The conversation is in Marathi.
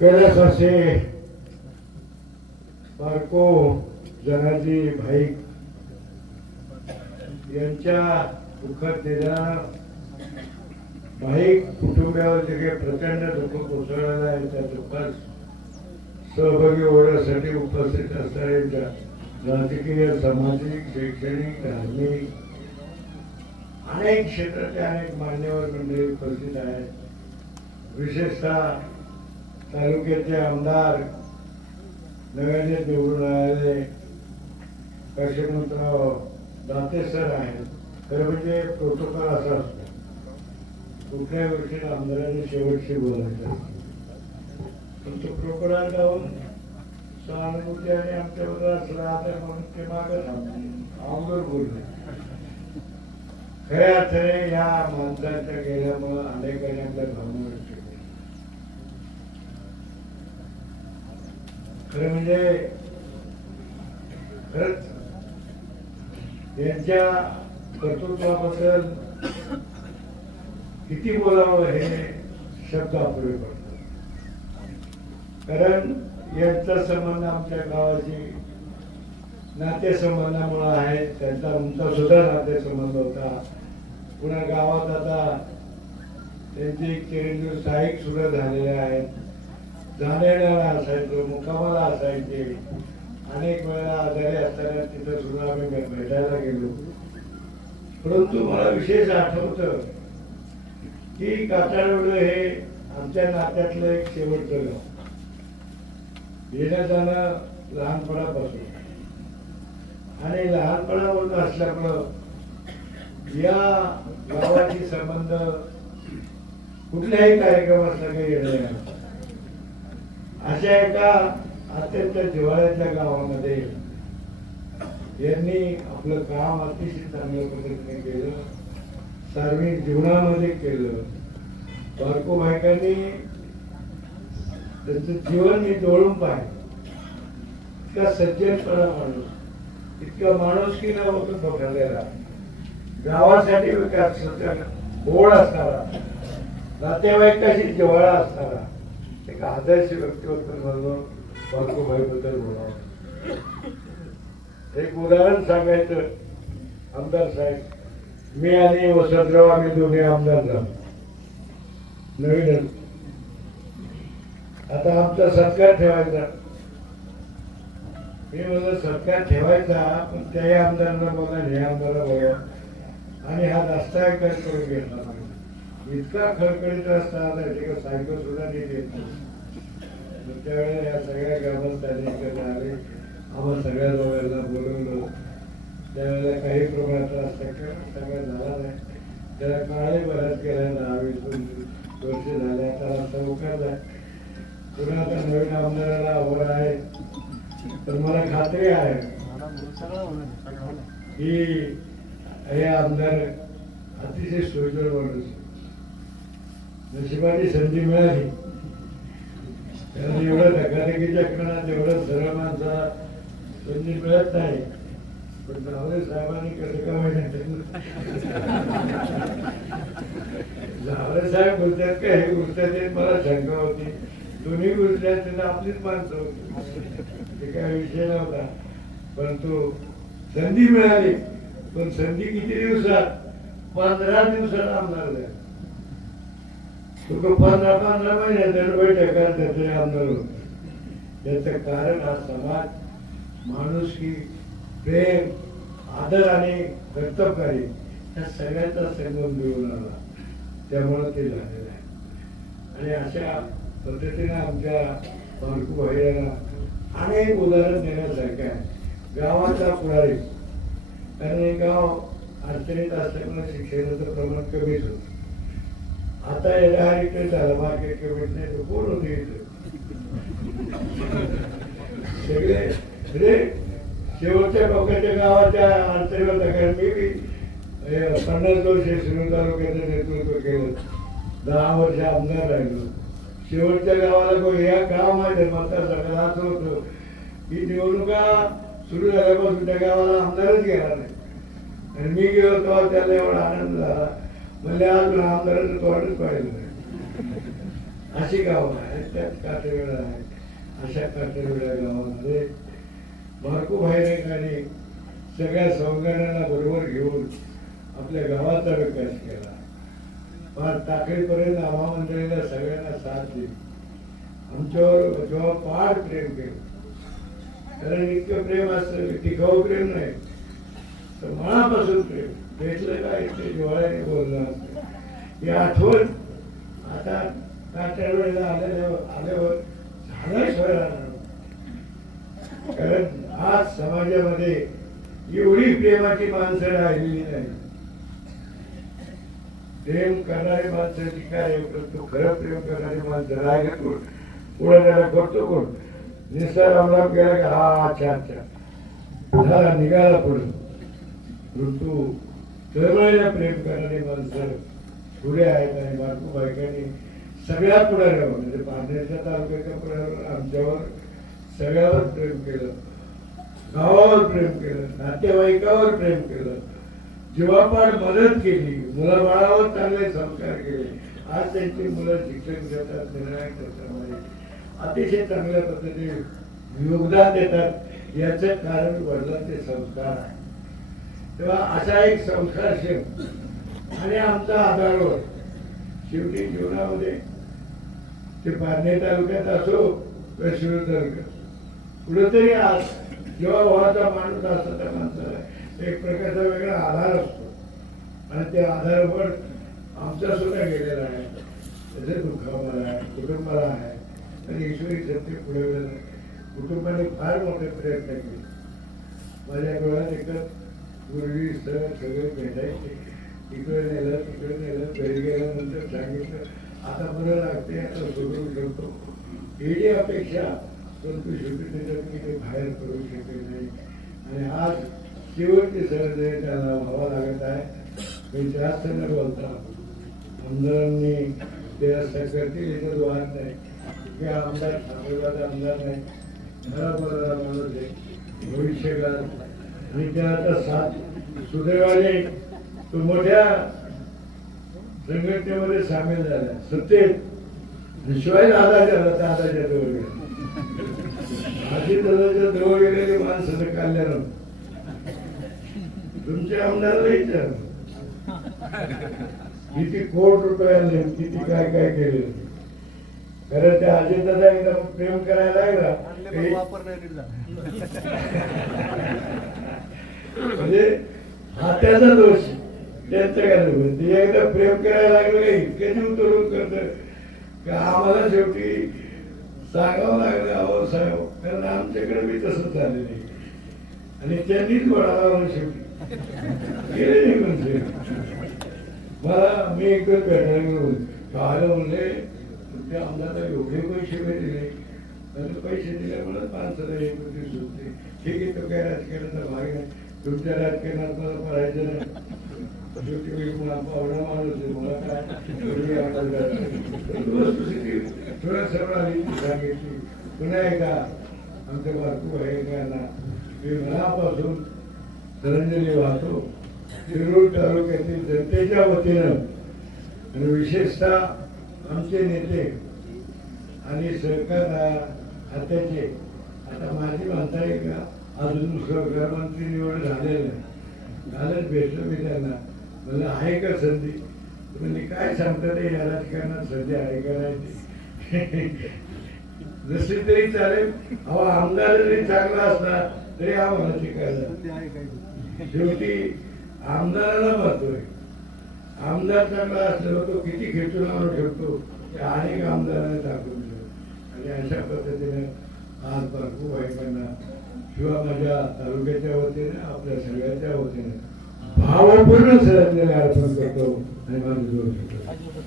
कैलास असे बारको जनाजी भाईक यांच्या दुःखात निधनानं भाईक कुटुंबियावर जे काही प्रचंड दुःख कोसळलेलं आहे त्या दुःखात सहभागी होण्यासाठी उपस्थित असणाऱ्या राजकीय सामाजिक शैक्षणिक धार्मिक अनेक क्षेत्रातले अनेक मान्यवर मंडळी उपस्थित आहेत. विशेषतः तालुक्याचे आमदार नव्याने निवडून आलेले काशीनाथराव दाते सर आहेत. खरं म्हणजे प्रोटोकॉल असा असतो. कुठल्या गोष्टी आमदारांनी शेवटशी बोलायचं पण तो प्रोटोकॉल लावून सहानुभूती आणि आमच्याबरोबर असला आता म्हणून ते मागत आमदार बोलले खऱ्या अर्थाने या माणसाच्या गेल्यामुळं अनेकांनी आपल्या भावना व्यक्त केल्या खरं म्हणजे खरंच त्यांच्या कर्तृत्वाबद्दल किती बोलावं हे शब्द अपुरे पडतात. कारण यांचा संबंध आमच्या गावाशी नातेसंबंधामुळे आहे त्यांचा आमचा सुद्धा नातेसंबंध होता. पुन्हा गावात आता त्यांचे चिरंजीव सहाय्यक सुद्धा झालेले आहेत. जाण्याला असायचो मुक्कामाला असायचे. अनेक वेळा आजारी असताना तिथं सुद्धा आम्ही भेटायला गेलो. परंतु मला विशेष आठवतं की काटाळवडे हे आमच्या नात्यातलं एक शेवटचं गाव. येणं जाणं लहानपणापासून. आणि लहानपणावरून असल्यामुळं या गावाची संबंध कुठल्याही कार्यक्रमात सगळे येणं येणं. अशा एका अत्यंत जिव्हाळ्याच्या गावामध्ये यांनी आपलं काम अतिशय चांगल्या पद्धतीने केलं. सार्वजनिक जीवनामध्ये केलं. बारको बायकांनी त्यांचं जीवन मी डोळून पाहिलं. इतका सज्जनपणा माणूस इतका माणूस की न होतो बघायला गावासाठी विकास गोड असणारा नातेवाईकाशी जिव्हाळा असणारा एक आदर्श व्यक्तिमत्व म्हणून बारकोबाई बद्दल बोलावं एक उदाहरण सांगायचं. आमदार साहेब मी आणि वसंतराव आम्ही दोन्ही आमदार झालो. नवीन आता आमचा सत्कार ठेवायचा. मी म्हणलं सत्कार ठेवायचा पण त्याही आमदारांना बघा हे आमदाराला बघा आणि हा रस्ता करून घेतला. इतका खडखडीत रस्ता आता तिकडे सायकल सुद्धा नाही देत मग त्यावेळेला या सगळ्या ग्रामस्थांनी इकडे आले. आम्हाला सगळ्या लोकांना बोलवलं. त्यावेळेला काही प्रमाणात रस्ता सगळं झाला नाही. त्याला काळे बऱ्याच केल्या दहा वीस वर्ष झाले. आता रस्ता उकारला पुन्हा आता नवीन आमदाराला आवड आहे. तर मला खात्री आहे की हे आमदार अतिशय सोयीस्कर माणूस नशिबाची संधी मिळाली. कारण एवढं धकाधकीच्या क्षणात एवढं सरळ माणसा संधी मिळत नाही. पण जावरे साहेबांनी कसं का जावरे जावळे साहेब बोलतात का हे बोलतात मला शंका होती. दोन्ही बोलतात त्यांना आपलीच माणसं होती. ते काय विषय नव्हता. परंतु संधी मिळाली. पण संधी किती दिवसात? पंधरा दिवसात आमदार झाला तुका पंधरा पंधरा महिने दर बैठक त्याचे आमदार त्याचं कारण हा समाज माणुसकी प्रेम आदर आणि कर्तबकारी ह्या सगळ्याचा संगम मिळून आला. त्यामुळं ते झालेलं आहे. आणि अशा पद्धतीने आमच्या बारकू भाईला अनेक उदाहरण देण्यासारखं आहे. गावाचा पुढारी. कारण गाव अडचणीत असल्यामुळे शिक्षणाचं प्रमाण कमीच होतं आता याला इकडे झालं मार्केट कमीत नाही तर कोण होते सगळे म्हणजे शेवटच्या लोकांच्या गावाच्या अंतर्गत कारण मी बी पन्नास वर्ष श्रीमंत तालुक्याचं नेतृत्व केलं. दहा वर्ष आमदार राहिलो. शेवटच्या गावाला कोण या गाव माहिती मतदार मतदारसंघाला असं होतं. की निवडणुका सुरू झाल्यापासून त्या गावाला आमदारच गेला नाही. आणि मी गेलो तेव्हा त्याला एवढा आनंद झाला. म्हणजे आज आमदाराचं तोंडच पाहिलं अशी गावं आहेत त्यात कातरवेळा आहे. अशा कातरवेळा गावामध्ये मार्को भाईरेकाने सगळ्या संघटनांना बरोबर घेऊन आपल्या गावाचा विकास केला. फार टाकळीपर्यंत आम्हा मंडळीला सगळ्यांना साथ दिली. आमच्यावर जेव्हा फार प्रेम केलं. कारण इतकं प्रेम असतं टिकाऊ प्रेम नाही तर मनापासून प्रेम. भेटलं काय ते? डोळ्याने बोलणं असतं. ही आठवण आता काट्या वेळेला आल्यावर आल्यावर झाल्याशिवाय राहणार कारण आज समाजामध्ये एवढी प्रेमाची माणसं राहिलेली नाही. प्रेम करणारी माणसं काय? करतो खरं प्रेम करणारी माणसं राहिलं कोण? पुढे त्याला करतो कोण? निसर्ग रामराम केला का? हा अच्छा अच्छा. झाला निघाला पुढे. ऋतू तळमळीला प्रेम करणारी माणसं पुढे आहेत आणि बारकू बायकांनी सगळ्या पुढाऱ्यावर म्हणजे पारनेरच्या तालुक्याच्या पुढाऱ्यावर आमच्यावर सगळ्यावर प्रेम केलं. गावावर प्रेम केलं. नातेवाईकावर प्रेम केलं. जीवापाड मदत केली. मुलाबाळावर चांगले संस्कार केले. आज त्यांची मुलं शिक्षण घेतात निर्णय क्षेत्रामध्ये अतिशय चांगल्या पद्धतीने योगदान देतात. याचं कारण वडिलांचे संस्कार आहे. तेव्हा असा एक संस्कारशील आणि आमचा आधारवर शेवटी जीवनामध्ये ते पारणे तालुक्यात असो किंवा शिरूर तालुक्यात कुठेतरी आज जेव्हा भावाचा माणूस असतो त्या माणसाला एक प्रकारचा वेगळा आधार असतो. आणि त्या आधारावर आमचा सुद्धा गेलेला आहे. त्याचे दुःख मला आहे कुटुंबाला आहे. आणि ईश्वरी सत्य पुढे कुटुंबाने फार मोठे प्रयत्न केले. माझ्या डोळ्यात एकच पूर्वी सर सगळे भेटायचे. इकडे नेलं तिकडे नेलं घरी गेल्यानंतर सांगितलं आता बरं लागते आता सोडून करतो ही अपेक्षा परंतु शेवटी त्याच्यात मी ते बाहेर करू शकले नाही. आणि आज शेवटचे सर जे त्यांना व्हावा लागत आहे. मी जास्त न बोलता आमदारांनी ते असं करतील याच्यात वाद नाही. की आमदार ठाकरेवाचा आमदार नाही. घराबरोबर माणूस आहे भविष्यकाळ आता सात सुदैवाने तो मोठ्या संघटनेमध्ये सामील झाला. सत्तेत शिवाय दादाच्या दादाच्या जवळ गेला. आधी दादाच्या जवळ गेलेली माणसं कल्याण तुमच्या आमदाराला विचार किती कोट रुपयाने किती काय काय केलेलं खरं त्या अजितदादा एकदा प्रेम करायला लागला. म्हणजे हा त्याचा दोष. त्यांचं काय दोष ते म्हणजे एकदा प्रेम करायला लागलं का इतके जीव तरुण करत का आम्हाला शेवटी सांगावं लागलं अहो साहेब कारण आमच्याकडे मी तसंच झाले नाही. आणि त्यांनीच वळाला शेवटी. गेले निघून शेवटी म्हणजे. मला मी एकच भेटायला गेलो पाहायला म्हणले तुमचे आमदारला एवढे पैसे भेटले आणि पैसे दिल्यामुळे माणसाला एक होती. ठीक आहे तो काय राजकारणाचा भाग आहे. तुमच्या राजकारणात मला पडायचं नाही. शेवटी मी मला पाहुणा माणूस आहे मला काय तुम्ही थोडं सरळ आली सांगितली पुन्हा एकदा आमच्या आहे भाईकांना मी मनापासून धनंजली वाहतो. शिरूर तालुक्यातील जनतेच्या वतीनं आणि विशेषतः आमचे नेते आणि सरकार खात्याचे आता माझी म्हणता आहे का? अजून गृहमंत्री निवड झालेलं नाही. कालच भेटलं मी त्यांना. म्हणजे आहे का संधी? म्हणजे काय सांगता या राजकारणात संधी आहे का नाही जसे तरी चालेल. अहो आमदार जरी चांगला असला तरी आम्हाला शिकायला. शेवटी आमदाराला महत्त्व आहे. आमदार चांगला असल्यावर तो किती खेचून आणून ठेवतो. ते अनेक आमदारांना दाखवून ठेवतो आणि अशा पद्धतीने आज भरपूर बायकांना किंवा माझ्या तालुक्याच्या वतीने आपल्या सगळ्याच्या वतीने भावपूर्ण श्रद्धांजली अर्पण करतो आणि माझी जोड शकतो